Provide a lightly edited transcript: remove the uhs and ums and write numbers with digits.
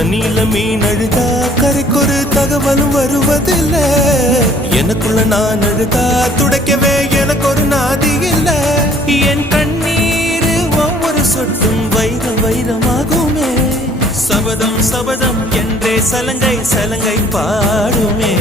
தண்ணியில மீன் அழுதா கரைக்கொரு தகவலும் வருவதில்லை. எனக்குள்ள நான் அழுதா துடைக்கவே எனக்கு ஒரு நாதி இல்லை. என் கண்ணீர் ஒவ்வொரு சொட்டும் வைரம் வைரமாகுமே. சபதம் சபதம் என்றே சலங்கை சலங்கை பாடுமே.